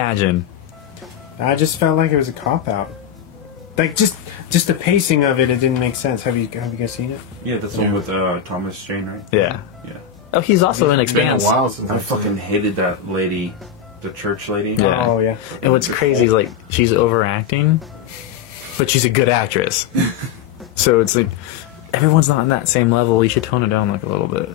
Imagine. I just felt like it was a cop out. Like just the pacing of it didn't make sense. Have you guys seen it? Yeah, that's the one with Thomas Jane, right? Yeah. Yeah. Oh, he's also in It's been a Expanse. while since I I've seen fucking hated that lady, the church lady. Yeah. Oh yeah. And what's crazy is, like, she's overacting, but she's a good actress. So it's like, everyone's not on that same level. You should tone it down, like, a little bit.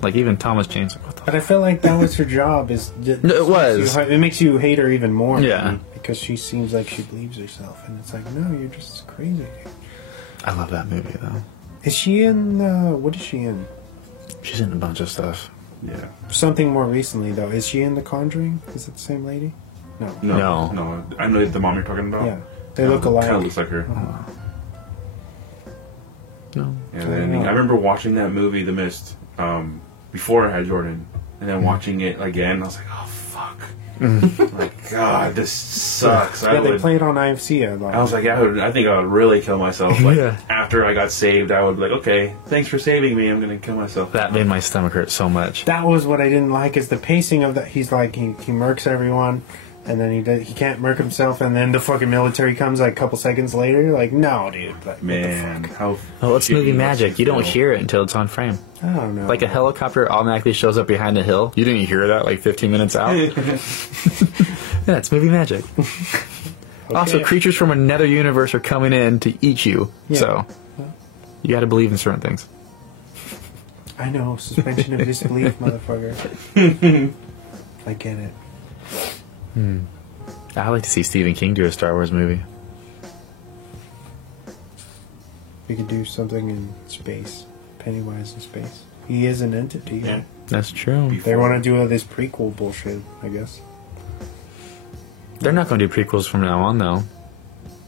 Like, even Thomas Jane's like, what the But I feel like that was her job. No, it was. It makes you hate her even more. Yeah. Because she seems like she believes herself, and it's like, no, you're just crazy. I love that movie, though. Is she in? What is she in? She's in a bunch of stuff. Yeah. Something more recently though. Is she in The Conjuring? Is it the same lady? No. No. I know the mom you're talking about. Yeah. They look alike. Kind of looks like her. No. Yeah, I remember watching that movie, The Mist, before I had Jordan, and then watching it again. I was like, oh fuck. Like, God, this sucks. Yeah, they play it on IFC a lot. I was like, I think I would really kill myself. Like, Yeah. after I got saved, I would be like, okay, thanks for saving me. I'm gonna kill myself. That made my stomach hurt so much. That was what I didn't like, is the pacing of that. He's like, he murks everyone, and then he can't murk himself, and then the fucking military comes like a couple seconds later. Like, no, dude. Like, Man, how? Well, it's shitty movie was magic. this You don't film. hear it until it's on frame. I don't know. Like, a helicopter automatically shows up behind a hill. You didn't hear that like 15 minutes out? Yeah, it's movie magic. Also, creatures from another universe are coming in to eat you. Yeah. So, you gotta believe in certain things. I know, suspension of disbelief, motherfucker. I get it. I'd like to see Stephen King do a Star Wars movie. We could do something in space. Pennywise in space. He is an entity. Yeah. That's true. They want to do all this prequel bullshit, I guess. They're not gonna do prequels from now on, though.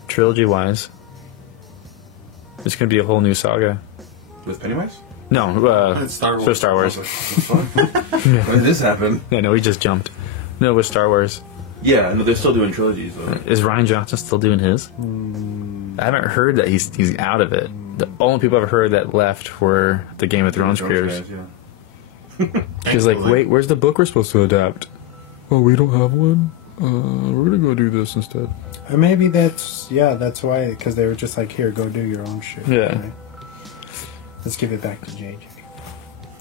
Trilogy-wise. It's gonna be a whole new saga. With Pennywise? No, It's Star Wars. So Star Wars. When did this happen? Yeah, no, we just jumped. No, with Star Wars. Yeah, no, they're still doing trilogies though. Is Ryan Johnson still doing his? I haven't heard that he's out of it. The only people I've heard that left were the Game of Thrones creators. Yeah. She's like, wait, where's the book we're supposed to adapt? Oh, we don't have one? We're gonna go do this instead. Or maybe that's why, because they were just like, here, go do your own shit. Yeah. Right? Let's give it back to JJ.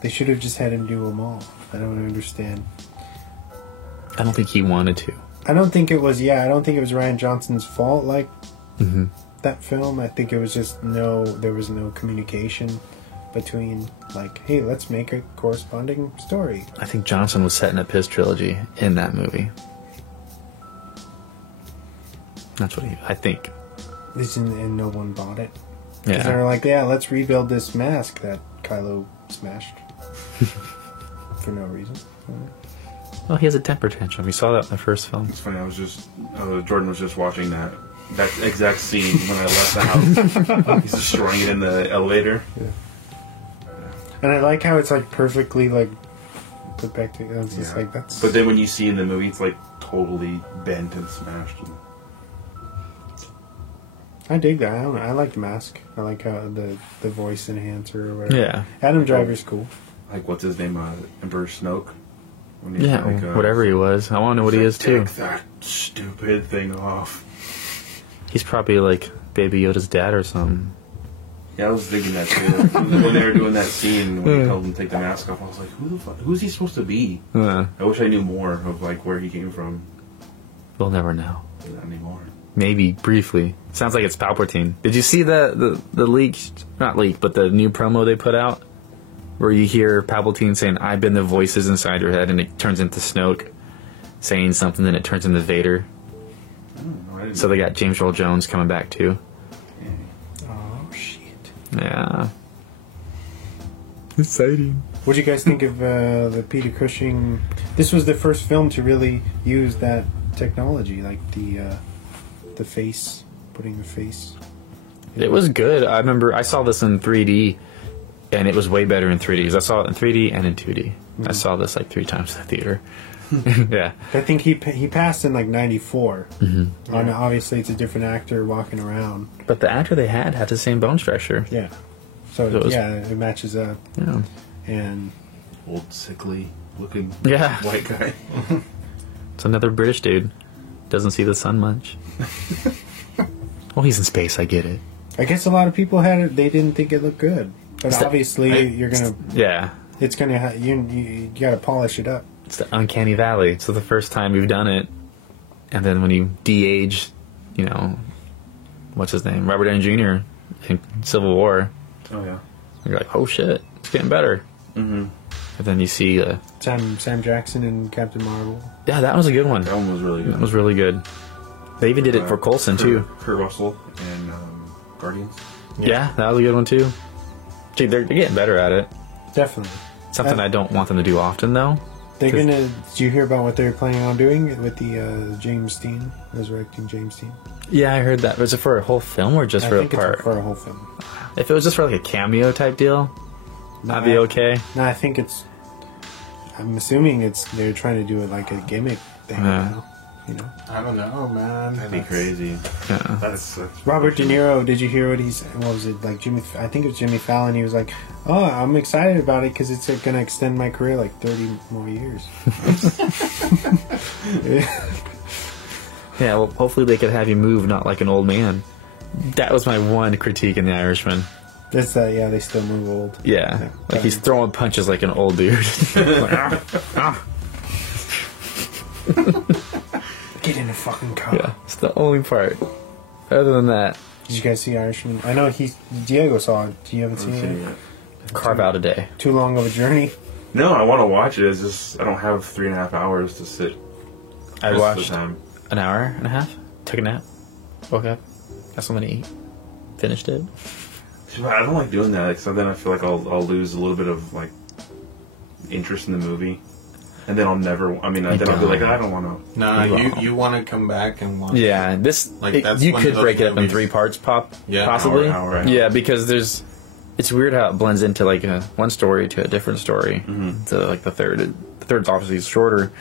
They should have just had him do them all. I don't understand. I don't think he wanted to. I don't think it was Ryan Johnson's fault, like, that film. I think it was just there was no communication between, like, hey, let's make a corresponding story. I think Johnson was setting up his trilogy in that movie. That's what I think. And no one bought it. Yeah. They were like, yeah, let's rebuild this mask that Kylo smashed. For no reason. Well, he has a temper tantrum. We saw that in the first film. It's funny. I was just Jordan was just watching that exact scene when I left the house. He's destroying it in the elevator. And I like how it's like perfectly like put back together. It's just like that's. But then when you see in the movie, it's like totally bent and smashed. I dig that. I don't know. I like the mask. I like how the voice enhancer or whatever. Yeah. Adam Driver's cool. Like, what's his name? Emperor Snoke. When he's Yeah, like, whatever he was. I want to know what he is, too. Take that stupid thing off. He's probably like Baby Yoda's dad or something. Yeah, I was thinking that too. When they were doing that scene, when he told him to take the mask off, I was like, who the fuck? Who's he supposed to be? I wish I knew more of like where he came from. We'll never know. Not anymore. Maybe briefly. Sounds like it's Palpatine. Did you see the leak? Not leak, but the new promo they put out, where you hear Palpatine saying, "I've been the voices inside your head," and it turns into Snoke saying something, then it turns into Vader. So they got James Earl Jones coming back too. Oh shit! Yeah. Exciting. What do you guys think of the Peter Cushing? This was the first film to really use that technology, like the face, putting the face. It was good. I remember I saw this in 3D, and it was way better in 3D. 'Cause I saw it in 3D and in 2D. I saw this like 3 times in the theater. Yeah. I think he passed in like '94. And obviously, it's a different actor walking around. But the actor they had the same bone structure. Yeah. So it was- it matches up. Yeah. And Old, sickly looking Yeah. white guy. It's another British dude. Doesn't see the sun much. Well, he's in space. I get it. I guess a lot of people had it. They didn't think it looked good, but obviously you're gonna. Yeah. It's gonna. You gotta polish it up. It's the uncanny valley. It's the first time we've done it, and then when you de-age, you know, what's his name, Robert Downey Jr. in Civil War, Oh yeah. you're like, oh shit, it's getting better. Mm-hmm. And then you see, Sam Jackson and Captain Marvel. yeah, that was a good one. That one was really good. That was really good. They even did it for Coulson too. Kurt Russell and Guardians. Yeah, that was a good one too. Gee, they're getting better at it. Definitely. Something I don't want them to do often though. They're gonna. Did you hear about what they're planning on doing with the James Dean resurrecting James Dean? Yeah, I heard that. Was it for a whole film or just I for a think part? it's for a whole film. If it was just for like a cameo type deal, that'd be okay. No, I think it's. I'm assuming they're trying to do it like a gimmick thing. Now, you know. I don't know, man. That'd be crazy. Yeah. That's Robert De Niro. Did you hear what he's? What was it like? I think it was Jimmy Fallon. He was like, "Oh, I'm excited about it because it's going to extend my career like 30 more years." Yeah, well, hopefully they could have you move, not like an old man. That was my one critique in The Irishman. That's yeah, they still move old. Yeah, like he's throwing punches like an old dude. Like, Get in the fucking car. yeah, it's the only part. Other than that, Did you guys see Irishman? I know Diego saw it. You haven't seen it? yet. carve out a day. Too long of a journey. No, I want to watch it. It's just I don't have 3.5 hours to sit. I most of the watched time. an hour and a half, took a nap, woke up, got something to eat, finished it. I don't like doing that. Like, so then I feel like I'll lose a little bit of like interest in the movie, and then I'll never. I mean, then I'll be like, I don't want to. Nah, you want to come back and watch. Yeah, this Like, that's you one could of those break it up in movies- 3 parts, Yeah, possibly. hour and a half. Yeah, because it's weird how it blends into like one story to a different story. Mm-hmm. To like the third's obviously shorter,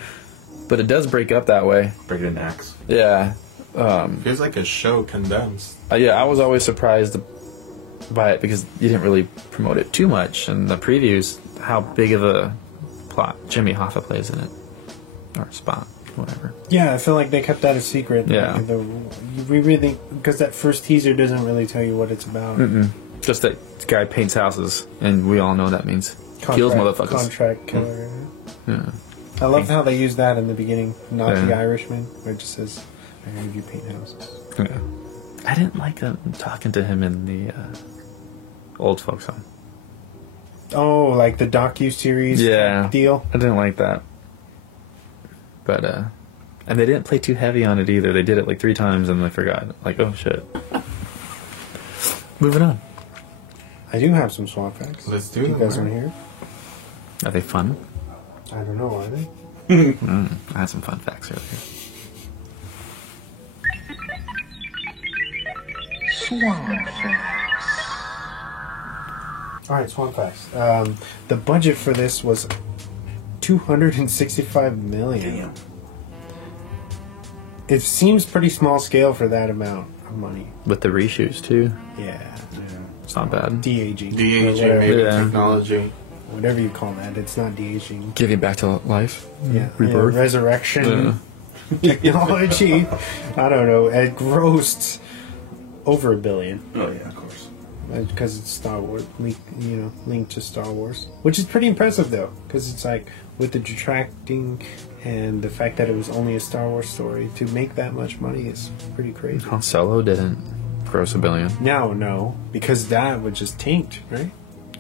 but it does break up that way. Break it in acts. Yeah, Feels like a show condensed. yeah. I was always surprised by it because you didn't really promote it too much in the previews. How big of a plot Jimmy Hoffa plays in it, or Spot, whatever. Yeah, I feel like they kept that a secret. Yeah. Like, we really because that first teaser doesn't really tell you what it's about. Just that this guy paints houses, and we all know what that means. Kills motherfuckers. Contract killer. Yeah. I love how they use that in the beginning, not the Yeah. Irishman, where it just says, "I heard you paint houses." Yeah. I didn't like them talking to him in the old folks home. Oh, like the docu-series Yeah. deal. I didn't like that. But and they didn't play too heavy on it either. They did it like 3 times and I forgot. Like, oh shit. Moving on. I do have some swamp facts. Let's do You them, guys man. want to hear? Are they fun? I don't know, are they? I had some fun facts earlier. All right, swamp facts. The budget for this was $265 million. Damn. It seems pretty small scale for that amount of money. With the reshoots too. Yeah. It's not bad. De-aging. De-aging, Whatever, maybe Yeah. technology. whatever you call that. It's not de-aging. Give you back to life. Yeah. Rebirth. Yeah, resurrection. Technology. I don't know. It grossed over $1 billion. Oh yeah, of course. Because it's Star Wars, linked to Star Wars, which is pretty impressive though, because it's like with the detracting and the fact that it was only a Star Wars story, to make that much money is pretty crazy. Han Solo didn't gross $1 billion. Now, no, because that would just tanked, right?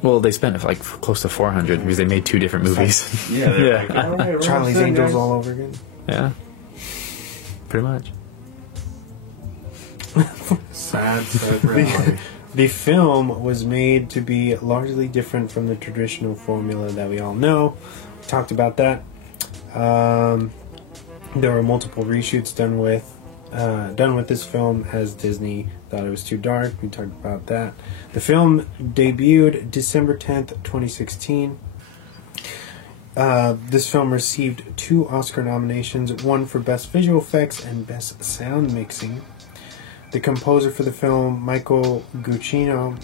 Well, they spent like close to 400 because they made 2 different movies. Yeah. they're Yeah. Like, all right, we're Charlie's all set, Angels guys. all over again. Yeah, pretty much. Sad reality. The film was made to be largely different from the traditional formula that we all know. We talked about that. There were multiple reshoots done with this film as Disney thought it was too dark. We talked about that. The film debuted December 10th, 2016. This film received 2 Oscar nominations, one for Best Visual Effects and Best Sound Mixing. The composer for the film, Michael Giacchino,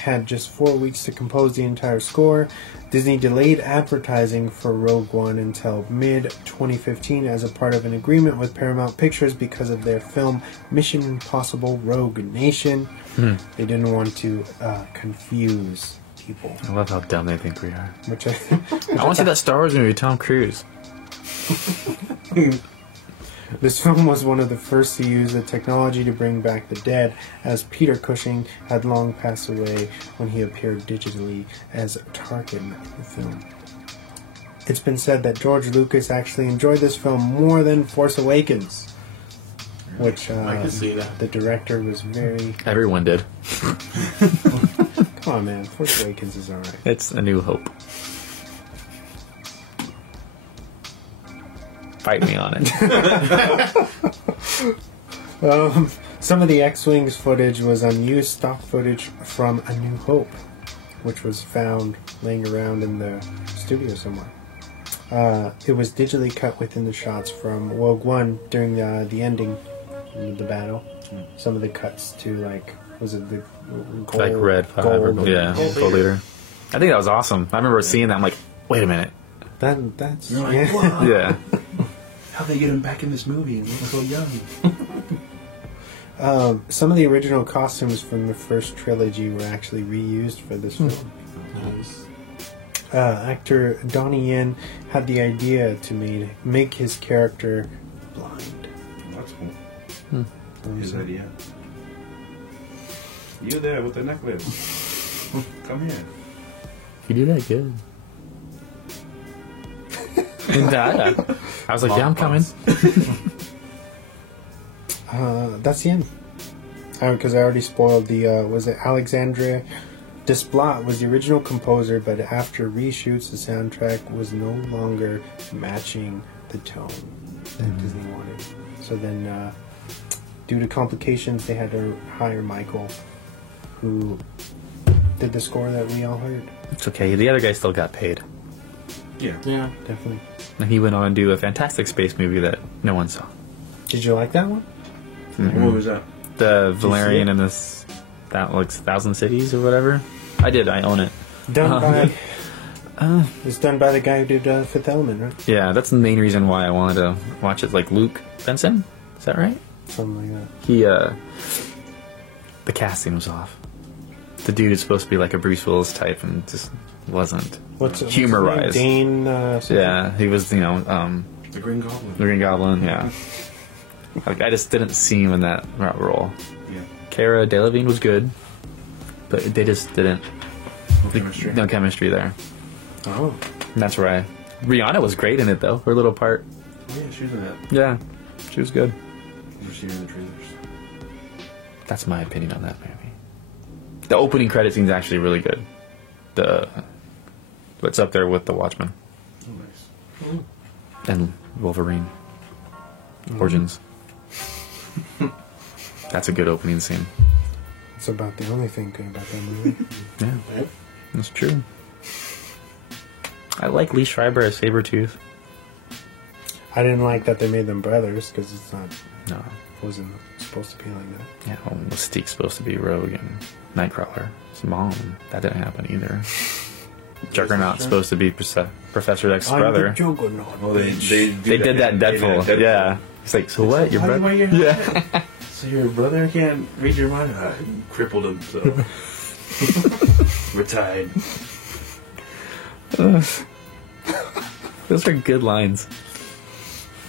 had just 4 weeks to compose the entire score. Disney delayed advertising for Rogue One until mid-2015 as a part of an agreement with Paramount Pictures because of their film Mission Impossible Rogue Nation. They didn't want to confuse people. I love how dumb they think we are. Which I want to see that Star Wars movie with Tom Cruise. This film was one of the first to use the technology to bring back the dead, as Peter Cushing had long passed away when he appeared digitally as Tarkin in the film. It's been said that George Lucas actually enjoyed this film more than Force Awakens, which I can see that. the director was very... Everyone did. Come on, man. Force Awakens is alright. It's A New Hope. Fight me on it. Some of the X-Wings footage was unused stock footage from A New Hope, which was found laying around in the studio somewhere. It was digitally cut within the shots from Rogue One during the ending of the battle. Some of the cuts to, like, was it the gold? Like Red 5 gold, yeah, Gold Leader. I think that was awesome. I remember seeing that. I'm like, wait a minute. That's... You're like, yeah. wow. Yeah. How'd they get him back in this movie and look so young? Some of the original costumes from the first trilogy were actually reused for this film. Nice. Actor Donnie Yen had the idea to make his character blind. That's cool. His idea. You there with the necklace. Come here. You do that good. And I was like, yeah, I'm coming. That's the end. Because I already spoiled the, was it Alexandre Desplat was the original composer, but after reshoots, the soundtrack was no longer matching the tone that Disney wanted. So then, due to complications, they had to hire Michael, who did the score that we all heard. It's okay. The other guy still got paid. Yeah. Yeah. Definitely. And he went on to do a fantastic space movie that no one saw. Did you like that one? What was that? The see Valerian it? and this, that like 1,000 Cities or whatever. I did. I own it. Done by... it's done by the guy who did Fifth Element, right? Yeah, that's the main reason why I wanted to watch it. Like Luke Benson, is that right? Something like that. He, the casting was off. The dude is supposed to be like a Bruce Willis type and just wasn't. What's his Humor-wise. name? Dane. Something? Yeah, he was, you know, The Green Goblin. the Green Goblin, yeah. Like, I just didn't see him in that role. Yeah. Cara Delevingne was good, but they just didn't. No chemistry. No chemistry there. Oh. And that's right. Rihanna was great in it, though. Her little part. Yeah, she was in that. Yeah, she was good. You've seen her in the trailers. That's my opinion on that movie. The opening credit scene's actually really good. What's up there with The Watchmen Oh, nice. and Wolverine Origins. That's a good opening scene. It's about the only thing good about that movie. Yeah, that's true. I like Lee Schreiber as Sabretooth. I didn't like that they made them brothers because it's not No. wasn't supposed to be like that. Yeah, well, Mystique's supposed to be Rogue and Nightcrawler. His mom. That didn't happen either. Juggernaut's supposed to be Professor X's brother. Juggernaut. Well, they They did that in Deadpool. Yeah. He's like, so what? Your brother? Yeah. So your brother can't read your mind? He crippled himself. Retired. Those are good lines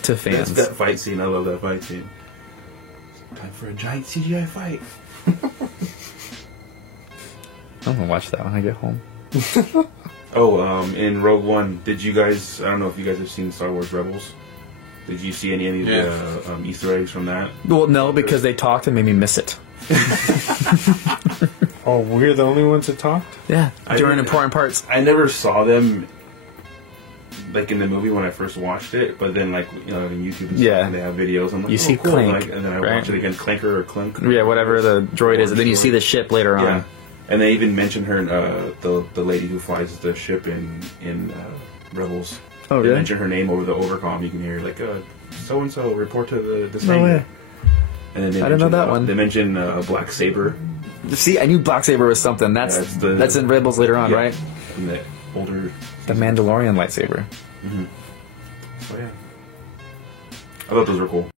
to fans. That fight scene, I love that fight scene. Time for a giant CGI fight. I'm gonna watch that when I get home. Oh, in Rogue One, did you guys? I don't know if you guys have seen Star Wars Rebels. Did you see any of the Easter eggs from that? Well, no, because they talked and made me miss it. Oh, we're the only ones that talked? Yeah, I during didn't- important parts. I never saw them like in the movie when I first watched it, but then like you know in YouTube and stuff, Yeah. and they have videos. I'm like, You see cool. Clank, Like, and then I right? watch it again, Clanker or Clunk. Yeah, whatever the droid is, and then you see the ship later on. Yeah, and they even mention her, the lady who flies the ship in Rebels. Oh, They really? mention her name over the overcom. You can hear like so and so report to this No hangar. way. And then they I didn't know mention, that one. They mention Black Saber See, I knew Black Saber was something. That's in Rebels later on, right? From the older. The Mandalorian lightsaber. So yeah, I thought those were cool.